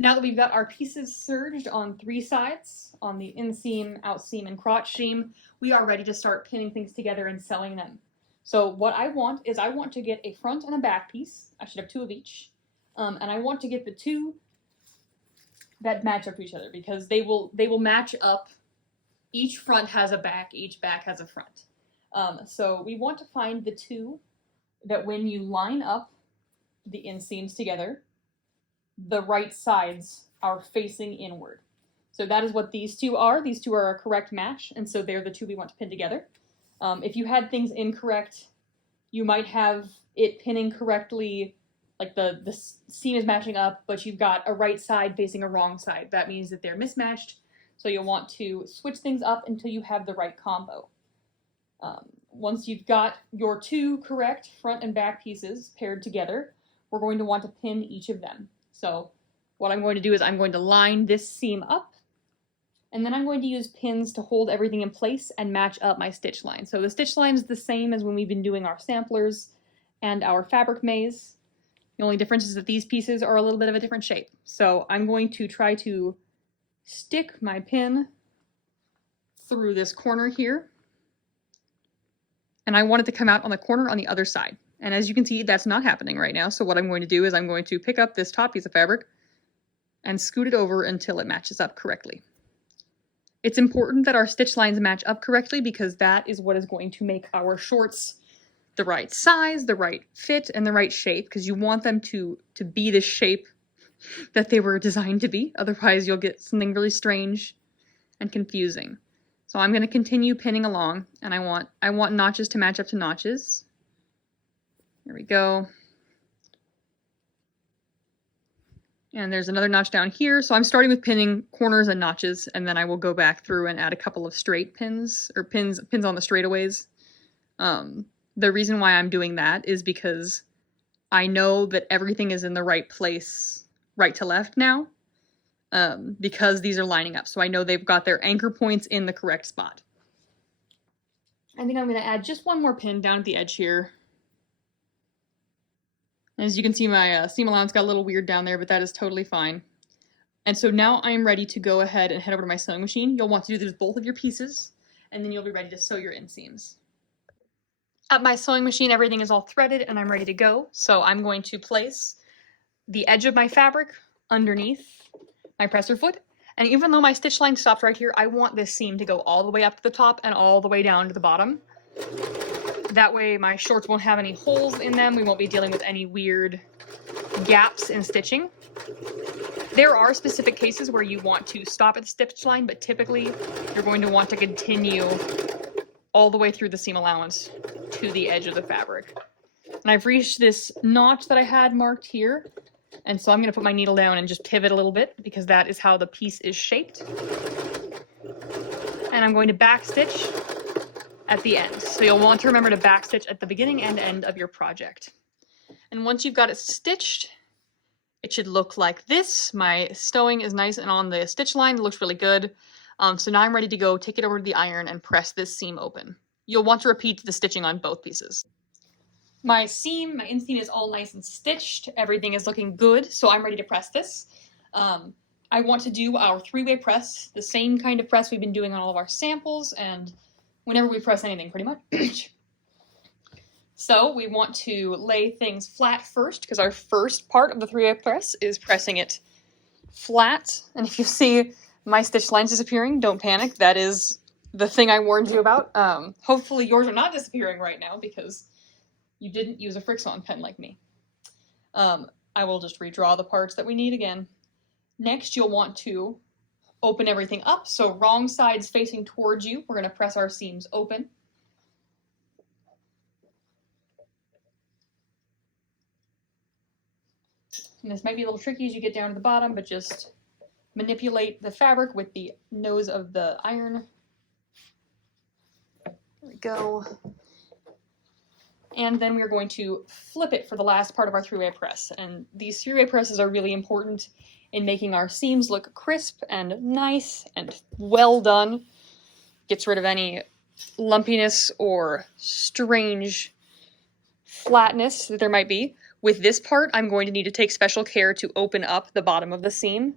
Now that we've got our pieces serged on 3 sides, on the inseam, outseam, and crotch seam, we are ready to start pinning things together and sewing them. So what I want is I want to get a front and a back piece. I should have 2 of each. And I want to get the 2 that match up to each other because they will match up. Each front has a back, each back has a front. So we want to find the 2 that when you line up the inseams together, the right sides are facing inward. So that is what these 2 are. These 2 are a correct match, and so they're the 2 we want to pin together. If you had things incorrect, you might have it pinning correctly, like the seam is matching up, but you've got a right side facing a wrong side. That means that they're mismatched, so you'll want to switch things up until you have the right combo. Once you've got your 2 correct front and back pieces paired together, we're going to want to pin each of them. So what I'm going to do is I'm going to line this seam up, and then I'm going to use pins to hold everything in place and match up my stitch line. So the stitch line is the same as when we've been doing our samplers and our fabric maze. The only difference is that these pieces are a little bit of a different shape. So I'm going to try to stick my pin through this corner here, and I want it to come out on the corner on the other side. And as you can see, that's not happening right now. So what I'm going to do is I'm going to pick up this top piece of fabric and scoot it over until it matches up correctly. It's important that our stitch lines match up correctly because that is what is going to make our shorts the right size, the right fit, and the right shape, because you want them to be the shape that they were designed to be. Otherwise, you'll get something really strange and confusing. So I'm going to continue pinning along, and I want notches to match up to notches. There we go. And there's another notch down here. So I'm starting with pinning corners and notches, and then I will go back through and add a couple of straight pins, or pins on the straightaways. The reason why I'm doing that is because I know that everything is in the right place, right to left now, because these are lining up. So I know they've got their anchor points in the correct spot. I think I'm going to add just one more pin down at the edge here. As you can see, my seam allowance got a little weird down there, but that is totally fine. And so now I'm ready to go ahead and head over to my sewing machine. You'll want to do this with both of your pieces, and then you'll be ready to sew your inseams. At my sewing machine, everything is all threaded and I'm ready to go. So I'm going to place the edge of my fabric underneath my presser foot. And even though my stitch line stopped right here, I want this seam to go all the way up to the top and all the way down to the bottom. That way my shorts won't have any holes in them. We won't be dealing with any weird gaps in stitching. There are specific cases where you want to stop at the stitch line, but typically you're going to want to continue all the way through the seam allowance to the edge of the fabric. And I've reached this notch that I had marked here, and so I'm going to put my needle down and just pivot a little bit because that is how the piece is shaped. And I'm going to backstitch at the end. So you'll want to remember to backstitch at the beginning and end of your project. And once you've got it stitched, it should look like this. My stowing is nice and on the stitch line. It looks really good. So now I'm ready to go take it over to the iron and press this seam open. You'll want to repeat the stitching on both pieces. My inseam is all nice and stitched. Everything is looking good, so I'm ready to press this. I want to do our 3-way press, the same kind of press we've been doing on all of our samples and whenever we press anything, pretty much. So we want to lay things flat first, because our first part of the 3-way press is pressing it flat. And if you see my stitch lines disappearing, don't panic. That is the thing I warned you about. Hopefully yours are not disappearing right now because you didn't use a Fixon pen like me. I will just redraw the parts that we need again. Next, you'll want to open everything up. So wrong sides facing towards you. We're going to press our seams open. And this might be a little tricky as you get down to the bottom, but just manipulate the fabric with the nose of the iron. There we go. And then we're going to flip it for the last part of our 3-way press. And these 3-way presses are really important in making our seams look crisp and nice and well done. Gets rid of any lumpiness or strange flatness that there might be. With this part, I'm going to need to take special care to open up the bottom of the seam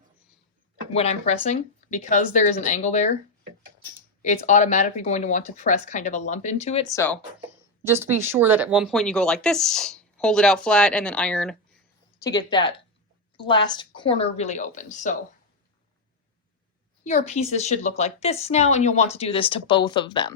when I'm pressing. Because there is an angle there, it's automatically going to want to press kind of a lump into it. So just be sure that at one point you go like this, hold it out flat, and then iron to get that last corner really open. So your pieces should look like this now, and you'll want to do this to both of them.